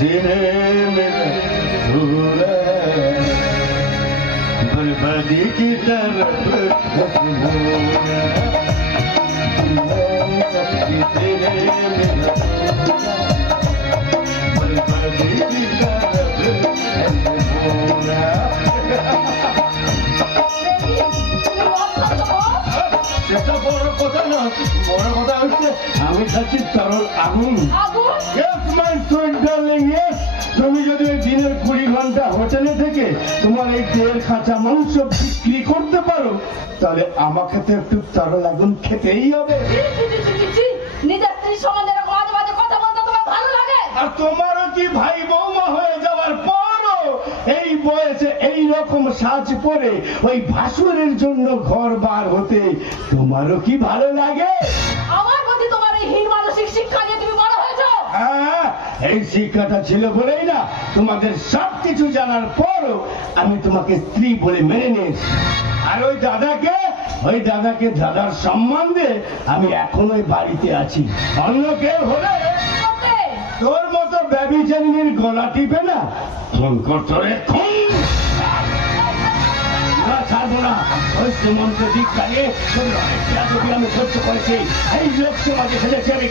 ऐसा सीने में धूला बर्बादी की तरफ घूमना सबकी सीने में धूला बर्बादी की तरफ घूमना সেটা বড় কথা না বড় কথা হচ্ছে আমি খাচ্ছি তরল আগুন আগুন Yes, my sweet darling, তুমি যদি দিনের কুড়ি ঘণ্টা হোটেলে থেকে তোমার এই তেল কাঁচা মাংস বিক্রি করতে পারো তাহলে আমাকে তো একটু তরল আগুন খেতেই হবে। ছি, ছি, ছি, ছি, ছি, ছি। নিজের স্ত্রীর সম্বন্ধে এরকম মাঝে মাঝে কথা বলতে তোমার ভালো লাগে। আর তোমারও কি ভাই বৌমা হয়ে যাওয়ার পরও এই বয়সে এই রকম সাজ পরে ওই ভাসুরের জন্য ঘর বার হতে তোমারও কি ভালো লাগে? আমার প্রতি তোমার এই হীন মানসিক শিক্ষা নিয়ে তুমি বড় হয়েছো। হ্যাঁ? এই শিক্ষাটা ছিল বলেই না। তোমাদের সব কিছু জানার পরও আমি তোমাকে স্ত্রী বলে মেনে নিয়েছি। আর ওই দাদাকে ওই দাদাকে দাদার সম্বন্ধে দিয়ে আমি এখন ওই বাড়িতে আছি। অন্য কেউ হলে তোর মতো ব্যবিচারিনীর গলা টিপে না। ফোন করতো রে খুন না। ছাড়বো ছেড়ে ছেড়ে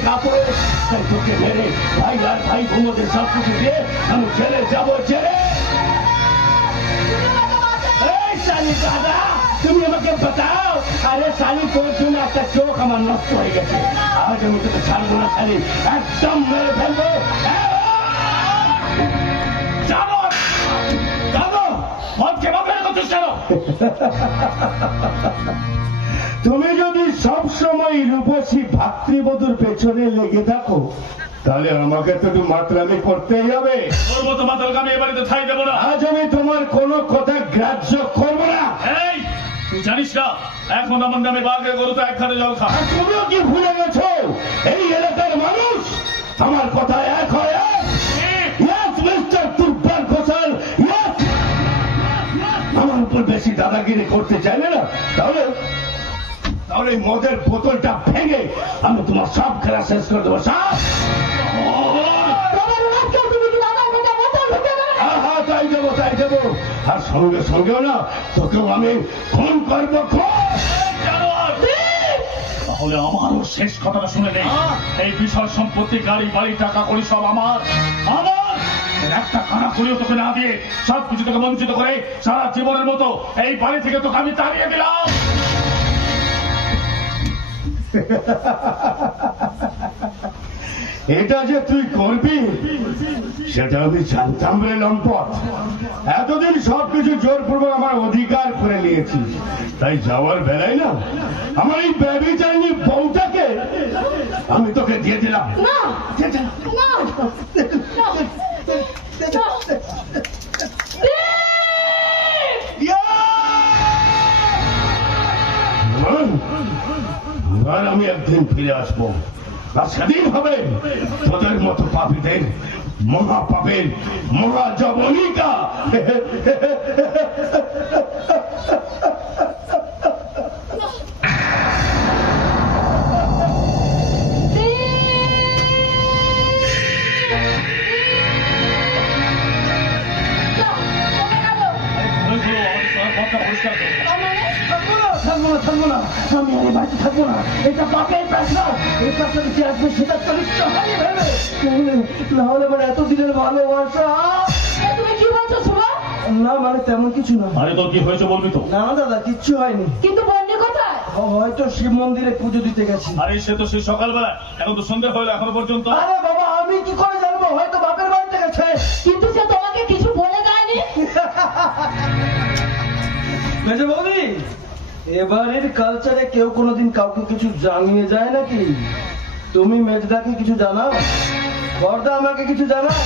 দাদা, তুমি আমাকে বাতাও আরে শালি, তোর জন্য চোখ আমার নষ্ট হয়ে গেছে। ছাড়বো না, শালি। একদম মেরে ফেলব। জানো জানো মনকে বাপের কথা শোনো তুমি যদি সব সময় রূপসী ভাতৃবধূর পেছনে লেগে থাকো তাহলে আমাকে তো একটু মাত্রামি করতেই হবে। তোর মতো মাতালকে আমি এ বাড়িতে ঠাই দেবো না। আজ আমি তোমার কোনো কথা গ্রাহ্য করব না। এই তুই জানিস না এখন আমার নামে বাঘের গরু তো একখানে জল খা তুমিও কি ভুলে গেছো? এই এলাকার মানুষ আমার কথা এক আমার বেশি দাদাগিরি করতে চাইলে না তাহলে তাহলে এই মদের বোতলটা ভেঙে আমি তোমার সব খেলা শেষ করে দেবো। সব! বোতল তাই দেবো তাই দেবো। আর সঙ্গে সঙ্গেও না তোকেও আমি খুন করব তাহলে আমারও শেষ কথাটা শুনে নেই এই বিশাল সম্পত্তি গাড়ি বাড়ি টাকা করি সব আমার। আমার একটা খানা করিও তোকে না দিয়ে সব কিছু তোকে বঞ্চিত করে সারা জীবনের মতো এই বাড়ি থেকে তোকে আমি তাড়িয়ে দিলাম। এটা যে তুই করবি সেটা আমি জানতাম রে লম্পট। এতদিন সবকিছু জোরপূর্বক আমার অধিকার করে নিয়েছি। তাই যাওয়ার বেলায় না আমার এই ব্যবচারিণী বউটাকে আমি তোকে দিয়ে দিলাম। না। দিয়ে দিলাম। না। না। আমি একদিন ফিরে আসব আর সেদিন হবে তোদের মতো পাপীদের মহা পাপের মহা জবনিকা মানে এতদিনের ভালোবাসা। তুমি কি বলছো শুনো না মানে তেমন কিছু না। আরে তোর কি হয়েছে বলবি তো? না না দাদা কিচ্ছু হয়নি। কিন্তু বন্যে কোথায়? হয়তো শিব মন্দিরে পুজো দিতে গেছি। আরে সে তো সেই সকালবেলা এখন তো সন্ধ্যা হলো এখনও পর্যন্ত। আরে বাবা আমি কি করে জানব? হয়তো বাপের বাড়িতে গেছে। কিন্তু সে তোমাকে কিছু বলে যায়নি। মেজে বৌদি এবারের কালচারে কেউ কোনোদিন কাউকে কিছু জানিয়ে যায় নাকি? তুমি মেজদাকে কিছু জানাও? বর্দা আমাকে কিছু জানাও?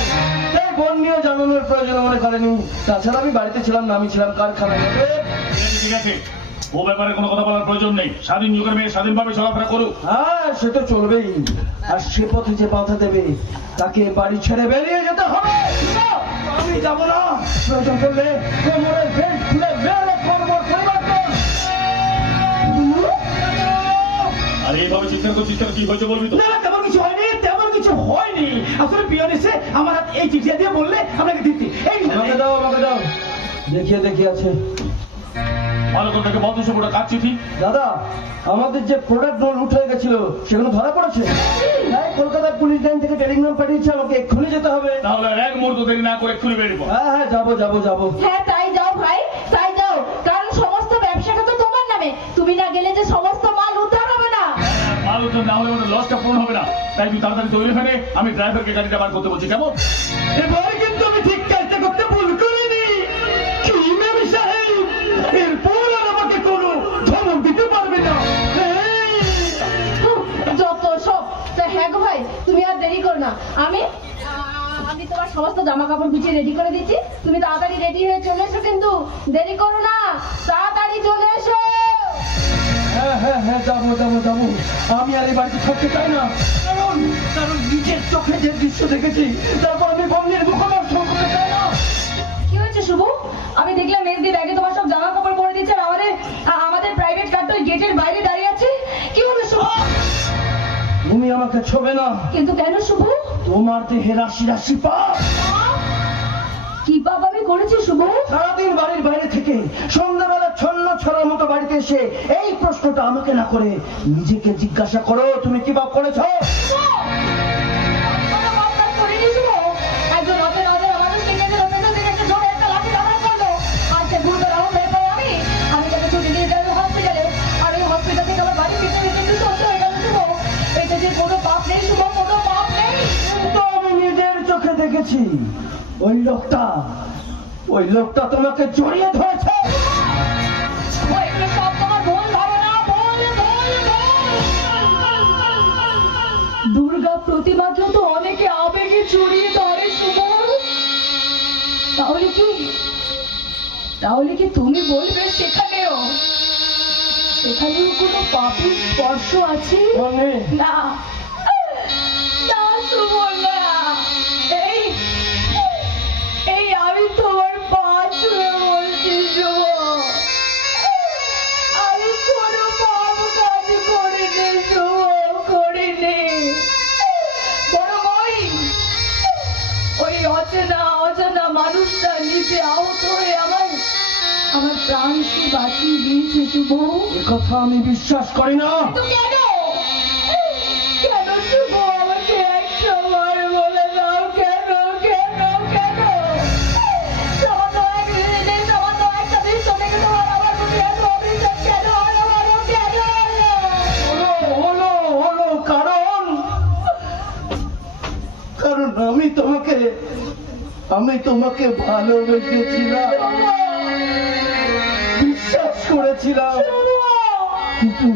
এই বোন নিয়ে জানানোর প্রয়োজন মনে করেনি। তাছাড়া আমি বাড়িতে ছিলাম না আমি ছিলাম কারখানায়। ঠিক আছে, ঠিক আছে ও ব্যাপারে কোনো কথা বলার প্রয়োজন নেই। স্বাধীন যুগের মেয়ে স্বাধীনভাবে চলাফেরা করুক। হ্যাঁ সে তো চলবেই। আর সে পথে যে পাথা দেবে তাকে বাড়ি ছেড়ে বেরিয়ে যেতে হবে। আমি যাব না। প্রয়োজন করলে কোমরের বেল্ট খুলে মেরে করব পরিবর্তন আর এইভাবে চিৎকার করে চিৎকার কি হয়েছে বলবি তো? না না তেমন কিছু হয়নি কিছু হয়নি। আসলে পিয়ন এসে আমার হাতে এই চিঠিটা দিয়ে বললে আপনাকে দিতে এই আমাকে দাও আমাকে দাও। দেখিয়ে দেখিয়ে আছে। ভালো করে দেখে বন্ধ সে কাজ চিঠি। দাদা আমাদের যে প্রোডাক্ট রোল উঠে গেছিল সেগুলো ধরা পড়েছে? তাই কলকাতা পুলিশ লাইন থেকে টেলিগ্রাম পাঠিয়েছে আমাকে এক্ষুনি যেতে হবে। তাহলে এক মুহূর্ত দেরি না করে বেরিয়ে হ্যাঁ হ্যাঁ যাব যাব যাব। হ্যাঁ তাই তুই তাড়াতাড়ি তৈরি নে, আমি ড্রাইভারকে গাড়িটা বার করতে বলছি কেমন? এবার কিন্তু আমি ঠিক কাজটা করতে ভুল করিনি। কি ইমাম সাহেব এরপর আর আমাকে কোনো ধমক দিতে পারবে না। যত সব হ্যাঁ গো ভাই তুমি আর দেরি করো না। আমি আমি তোমার সমস্ত জামা কাপড় গুছিয়ে রেডি করে দিচ্ছি। তুমি তাড়াতাড়ি রেডি হয়ে চলে এসো কিন্তু। দেরি করো না তাড়াতাড়ি চলে এসো। হ্যাঁ হ্যাঁ হ্যাঁ যাব যাব যাব। আমি আর এই বাড়িতে থাকতে চাই না। কারণ কারণ নিজের চোখে যে দৃশ্য দেখেছি তারপর আমি বন্যের মুখোমুখি করতে চাই না। কি হয়েছে শুভ? আমি দেখলাম মেজদি ব্যাগে তোমার সব জামা কাপড় পরে দিচ্ছে আর আমাদের আমাদের প্রাইভেট কার তো গেটের বাইরে দাঁড়িয়ে আছে। কি হলো শুভ? তুমি আমাকে ছোবে না। কিন্তু কেন শুভ? তোমার দেহে রাশি রাশি পা। কি পাপ আমি করেছি শুভ? সারাদিন বাড়ির বাইরে থেকে সন্ধ্যাবেলা ছন্ন ছড়ার মতো বাড়িতে এসে এই প্রশ্নটা আমাকে না করে নিজেকে জিজ্ঞাসা করো, তুমি কি বাপ করেছ? পাপ কাজ করিনি শুভ একজন অচেনা অচেনা দুর্গা প্রতিমাকেও তো অনেকে আবেগে জড়িয়ে ধরে তাহলে কি? তাহলে কি তুমি বলবে সেখানেও? সেখানেও কোনো পাপের স্পর্শ আছে? না। অচেনা অজানা মানুষটা নিজে আহত হয়ে আমার আমার প্রাণ সে বাঁচিয়ে দিয়েছে তুমি এ কথা আমি বিশ্বাস করি না। আমি তোমাকে ভালোবেসেছিলাম। বিশ্বাস করেছিলাম। কিন্তু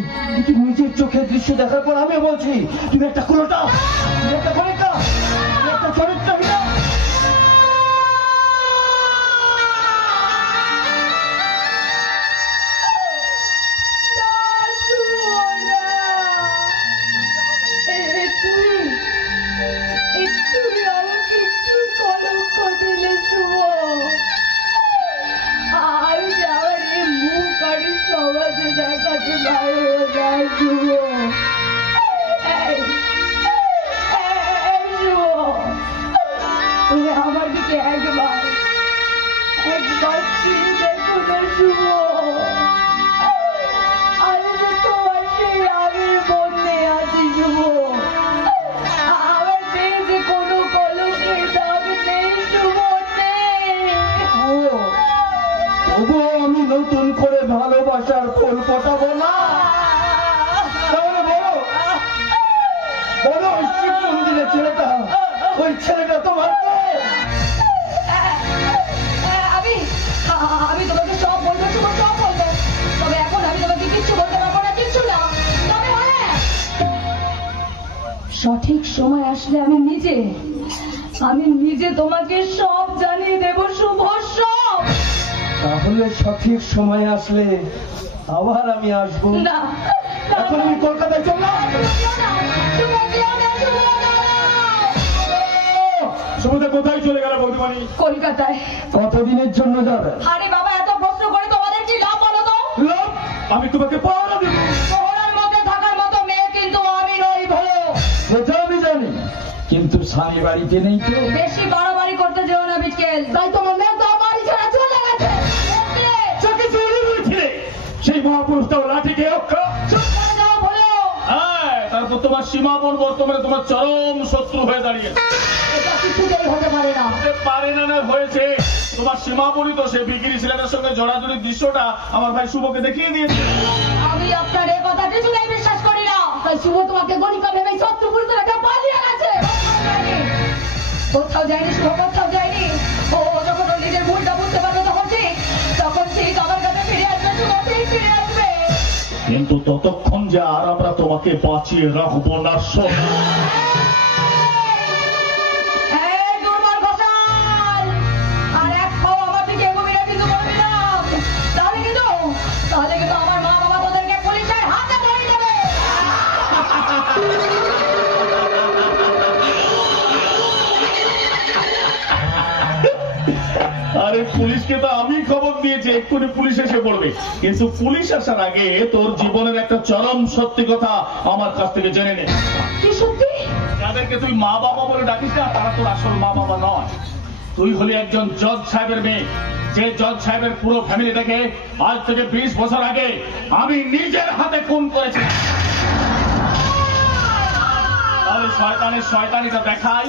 নিজের চোখের দৃশ্য দেখার পর আমি বলছি, তুমি একটা কোনোটা একটা কলিকা আমি নিজে আমি নিজে তোমাকে সব জানিয়ে দেবো শুভ সব। তাহলে সঠিক সময় আসলে আবার আমি আসব। না। এখন আমি কলকাতায় কোথায় চলে গেল কলকাতায়। কতদিনের জন্য যাবে? আরে বাবা এত প্রশ্ন করে তোমাদের কি লাভ বলো তো? লাভ, আমি তোমাকে পাহারা স্বামী বাড়িতে নেই তো। বেশি বাড়াবাড়ি করতে যেও না বিটকেল। তাই তোমার মেয়ে তো বাড়ি ছাড়া চলে গেছে? চোখে চুরি বলেছিলে সেই লাঠিকে যাও বলো। হ্যাঁ তারপর তোমার সীমাপন বর্তমানে তোমার চরম শত্রু হয়ে হতে পারে না। না হয়েছে। তোমার তো সে বিক্রি ছেলেটার সঙ্গে জড়াজড়ির দৃশ্যটা আমার ভাই শুভকে দেখিয়ে দিয়েছে। আমি আপনার এই কথা কিছুতেই বিশ্বাস করি না। তাই শুভ তোমাকে গণিকা ভেবে শত্রু পুরুষ রেখে পালিয়ে গেছে। কোথাও যায়নি শুভ কোথাও যায়নি। ও, যখন নিজের ভুলটা বুঝতে পারবে তখন ঠিক তখন ঠিক আমার কাছে ফিরে আসবে শুভ ফিরে আসবে। কিন্তু ততক্ষণ যে আর আমরা তোমাকে বাঁচিয়ে রাখব না, শোন। এক্ষুনি পুলিশ এসে পড়বে। কিন্তু পুলিশ আসার আগে তোর জীবনের একটা চরম সত্যি কথা আমার কাছ থেকে জেনে নে। কি সত্যি? যাদেরকে তুই মা বাবা বলে ডাকিস না তারা তোর আসল মা বাবা নয়। তুই হলি একজন জজ সাহেবের মেয়ে। যে জজ সাহেবের পুরো ফ্যামিলি থেকে আজ থেকে বিশ বছর আগে আমি নিজের হাতে খুন করেছি। তাহলে শয়তানের শয়তানিটা দেখাই।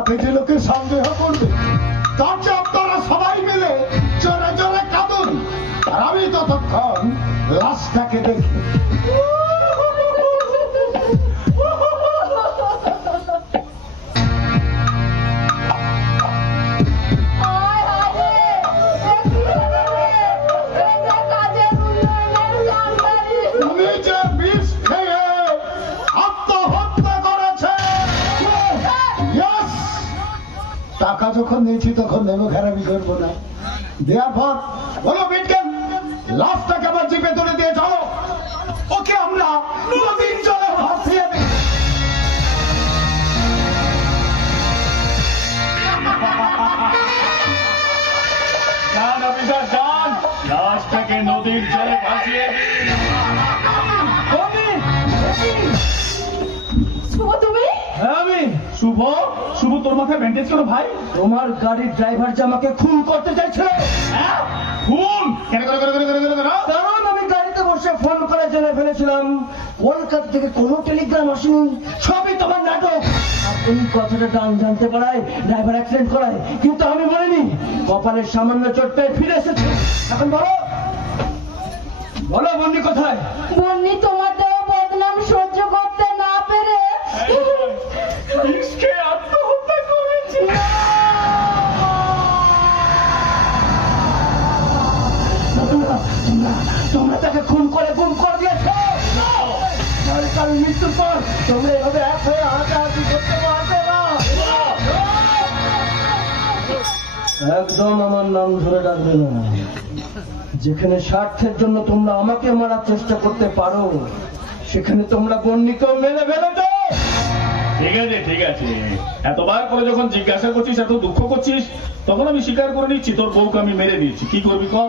তাতে যে লোকে সন্দেহ করবে। তার চেয়ে সবাই মিলে জোরে জোরে কাঁদুন। আর আমি ততক্ষণ লাশটাকে দেখি। যখন নিয়েছি তখন নেমে খারাপি করব না দেওয়ার পর বলো বিটকেন লাশটাকে আবার জিপে তুলে দিয়ে চলো ওকে আমরা নদীর জলে ভাসিয়ে দিই লাশটাকে নদীর জলে ভাসিয়ে তুমি হ্যাঁ আমি শুভ তোর মাথায় ব্যান্ডেজ করো ভাই? তোমার গাড়ির ড্রাইভার যে আমাকে খুন করতে চাইছিল। হ্যাঁ? খুন? কেন করে করে করে করে করে করে কারণ আমি গাড়িতে বসে ফোন করে জেনে ফেলেছিলাম কলকাতা থেকে কোনো টেলিগ্রাম আসেনি সবই তোমার নাটক। এই কথাটা ডান জানতে পারায় ড্রাইভার অ্যাক্সিডেন্ট করায় কিন্তু আমি বলিনি কপালের সামান্য চোটটায় ফিরে এসেছে। এখন বলো বলো বন্দি কোথায়? বন্নি তোমার দেওয়া বদনাম সহ্য করতে না পেরে। তোমরা তাকে খুন করে গুম করে দিয়েছ। সরকার মৃত্যুর পর তোমরা এভাবে এক হয়ে হাতাহাতি করতে পারবে না। একদম আমার নাম ধরে ডাকবে না। যেখানে স্বার্থের জন্য তোমরা আমাকে মারার চেষ্টা করতে পারো সেখানে তোমরা বন্যিকেও মেরে ফেলেছো। ঠিক আছে ঠিক আছে। এতবার করে যখন জিজ্ঞাসা করছিস এত দুঃখ করছিস তখন আমি স্বীকার করে নিচ্ছি তোর বউকে আমি মেরে দিয়েছি। কি করবি কম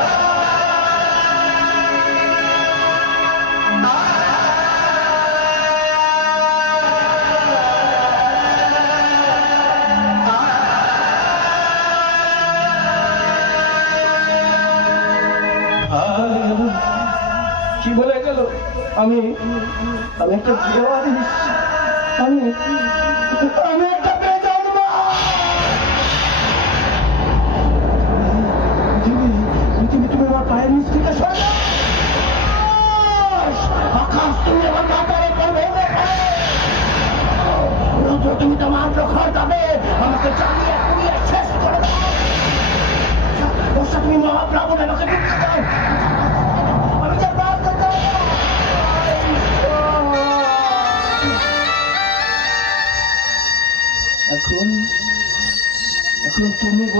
আমি আমি একটা আমি আমি একটা তুমি তুমি আমার পায়ের নিচ থেকে আকাশ তুমি আমার তুমি তোমার প্রখর যাবে। আমাকে চালিয়ে শেষ করে দাও। তুমি মহাপ্রাবণ আমাকে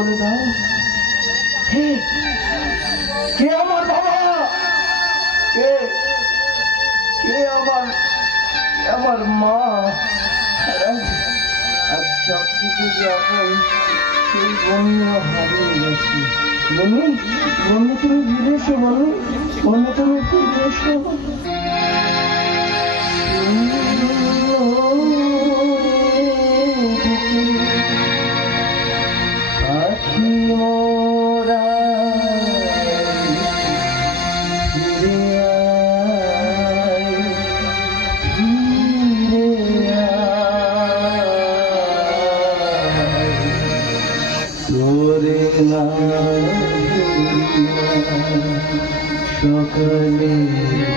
বলে দাও। কে আমার বাবা? কে কে আমার আমার মা? আর- সব থেকে যখন সেই বন্য হারিয়ে গেছি বনু বনু তুমি ফিরে এসো বনু বনু তুমি ফিরে এসো। সকালে সকালে করিয়া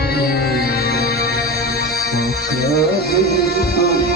যায়